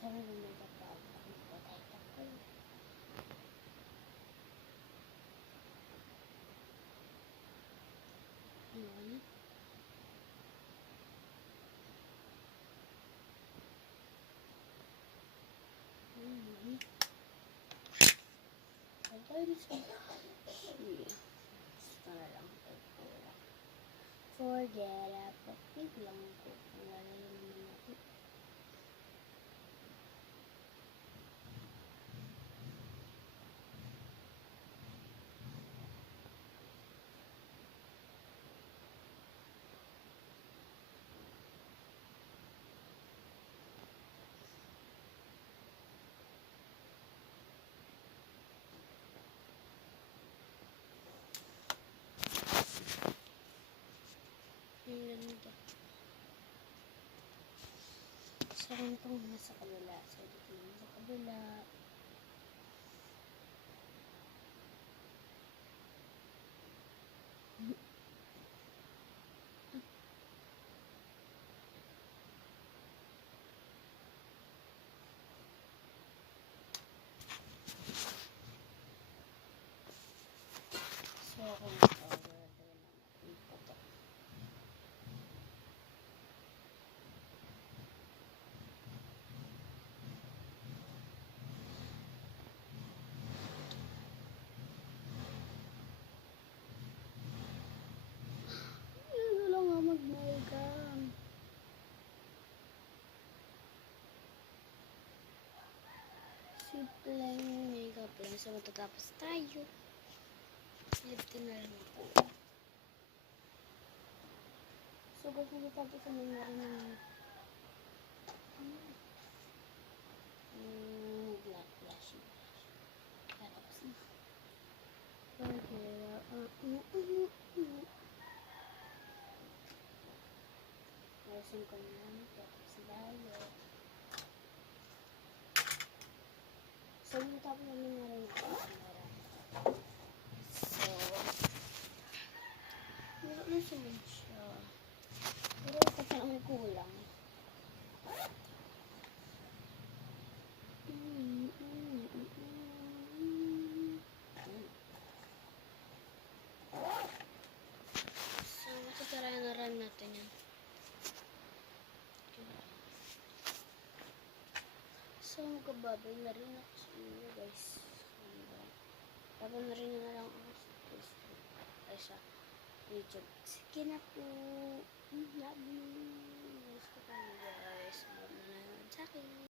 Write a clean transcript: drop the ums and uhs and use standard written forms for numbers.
Sabi ko may kapag patay ako. Ayun. Forget about it lang ko. Wala naman ako. Ang ganda. So, itong nasa kabila. So, dito yung sa kabila. So, kung simpleng makeup lang. So, matatapos tayo. Lip na lang po. So, guys, matatapos naman na rin ng black blushing. Tapos na. Ayusin ko naman. Tapos lalo. So, matatapos naman na rin ako. So, wala na siya. Pero ito pa lang may kulang. So, matutirayan na rin natin yan. So, magkababay na rin ako sa inyo, guys. Babay na rin na lang ako sa Facebook. Ay, sa YouTube. Sige na po. Love you. Gusto ko guys. Babay na lang sa akin.